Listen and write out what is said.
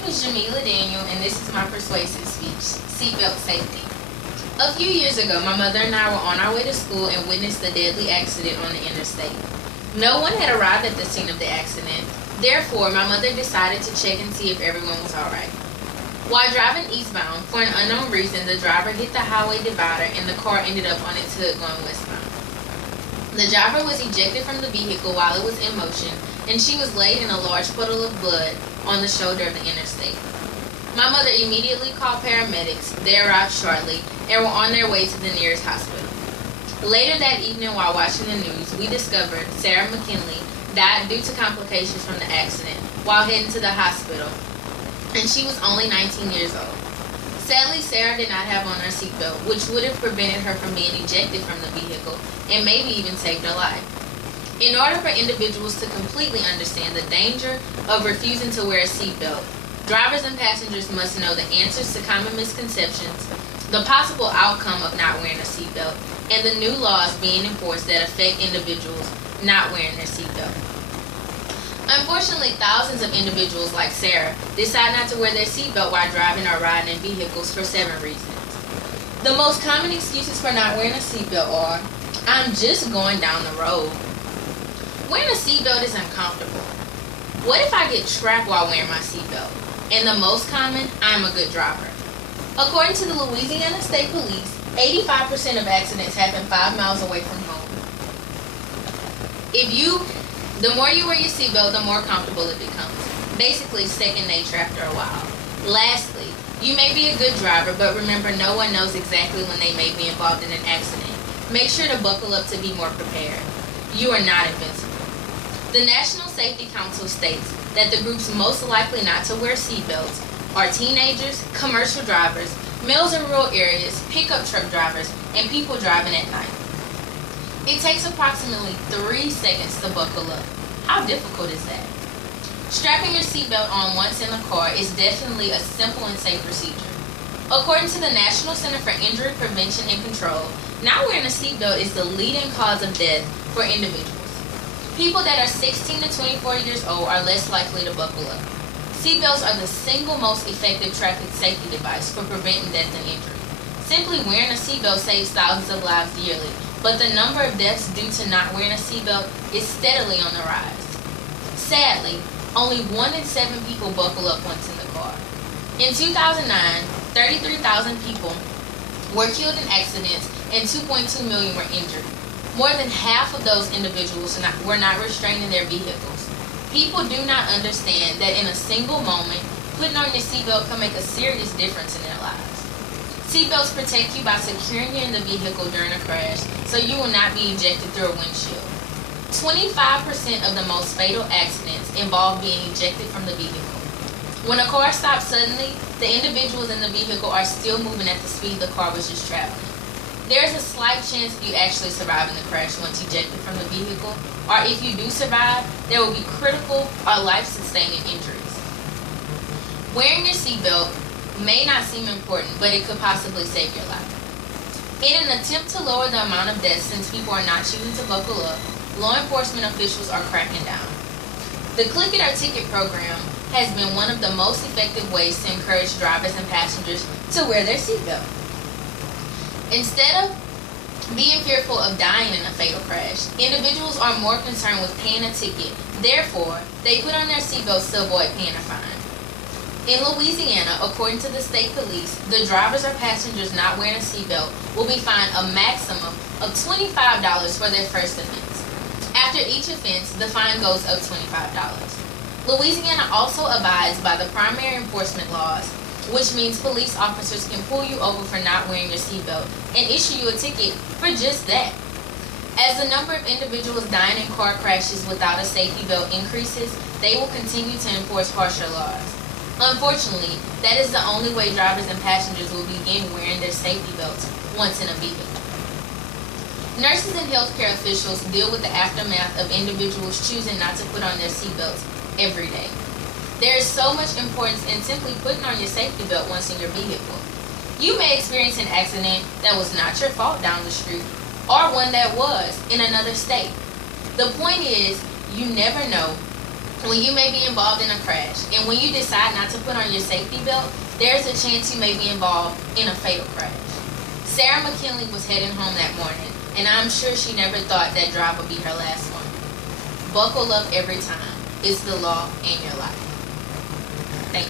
name is Jamila and this is my persuasive speech, Seatbelt Safety. A few years ago, my mother and I were on our way to school and witnessed a deadly accident on the interstate. No one had arrived at the scene of the accident. Therefore, my mother decided to check and see if everyone was alright. While driving eastbound, for an unknown reason, the driver hit the highway divider and the car ended up on its hood going westbound. The driver was ejected from the vehicle while it was in motion, and she was laid in a large puddle of blood on the shoulder of the interstate. My mother immediately called paramedics. They arrived shortly and were on their way to the nearest hospital. Later that evening, while watching the news, we discovered Sarah McKinley died due to complications from the accident while heading to the hospital, and she was only 19 years old. Sadly, Sarah did not have on her seatbelt, which would have prevented her from being ejected from the vehicle and maybe even saved her life. In order for individuals to completely understand the danger of refusing to wear a seatbelt, drivers and passengers must know the answers to common misconceptions, the possible outcome of not wearing a seatbelt, and the new laws being enforced that affect individuals not wearing their seatbelt. Unfortunately, thousands of individuals like Sarah decide not to wear their seatbelt while driving or riding in vehicles for 7 reasons. The most common excuses for not wearing a seatbelt are, I'm just going down the road. Wearing a seatbelt is uncomfortable. What if I get trapped while wearing my seatbelt? And the most common, I'm a good driver. According to the Louisiana State Police, 85% of accidents happen 5 miles away from home. The more you wear your seatbelt, the more comfortable it becomes. Basically, second nature after a while. Lastly, you may be a good driver, but remember no one knows exactly when they may be involved in an accident. Make sure to buckle up to be more prepared. You are not invincible. The National Safety Council states that the groups most likely not to wear seatbelts are teenagers, commercial drivers, males in rural areas, pickup truck drivers, and people driving at night. It takes approximately 3 seconds to buckle up. How difficult is that? Strapping your seatbelt on once in the car is definitely a simple and safe procedure. According to the National Center for Injury Prevention and Control, not wearing a seatbelt is the leading cause of death for individuals. People that are 16 to 24 years old are less likely to buckle up. Seatbelts are the single most effective traffic safety device for preventing death and injury. Simply wearing a seatbelt saves thousands of lives yearly, but the number of deaths due to not wearing a seatbelt is steadily on the rise. Sadly, only 1 in 7 people buckle up once in the car. In 2009, 33,000 people were killed in accidents and 2.2 million were injured. More than half of those individuals were not restrained in their vehicles. People do not understand that in a single moment, putting on your seatbelt can make a serious difference in their lives. Seatbelts protect you by securing you in the vehicle during a crash, so you will not be ejected through a windshield. 25% of the most fatal accidents involve being ejected from the vehicle. When a car stops suddenly, the individuals in the vehicle are still moving at the speed the car was just traveling. There is a slight chance you actually survive in the crash once ejected from the vehicle, or if you do survive, there will be critical or life-sustaining injuries. Wearing your seatbelt may not seem important, but it could possibly save your life. In an attempt to lower the amount of deaths since people are not choosing to buckle up, law enforcement officials are cracking down. The Click It or Ticket program has been one of the most effective ways to encourage drivers and passengers to wear their seatbelt. Instead of being fearful of dying in a fatal crash, individuals are more concerned with paying a ticket. Therefore, they put on their seatbelts to avoid paying a fine. In Louisiana, according to the state police, the drivers or passengers not wearing a seatbelt will be fined a maximum of $25 for their first offense. After each offense, the fine goes up $25. Louisiana also abides by the primary enforcement laws, which means police officers can pull you over for not wearing your seatbelt and issue you a ticket for just that. As the number of individuals dying in car crashes without a safety belt increases, they will continue to enforce harsher laws. Unfortunately, that is the only way drivers and passengers will begin wearing their safety belts once in a vehicle. Nurses and healthcare officials deal with the aftermath of individuals choosing not to put on their seatbelts every day. There is so much importance in simply putting on your safety belt once in your vehicle. You may experience an accident that was not your fault down the street, or one that was in another state. The point is, you never know when you may be involved in a crash, and when you decide not to put on your safety belt, there's a chance you may be involved in a fatal crash. Sarah McKinley was heading home that morning, and I'm sure she never thought that drive would be her last one. Buckle up every time. It's the law in your life.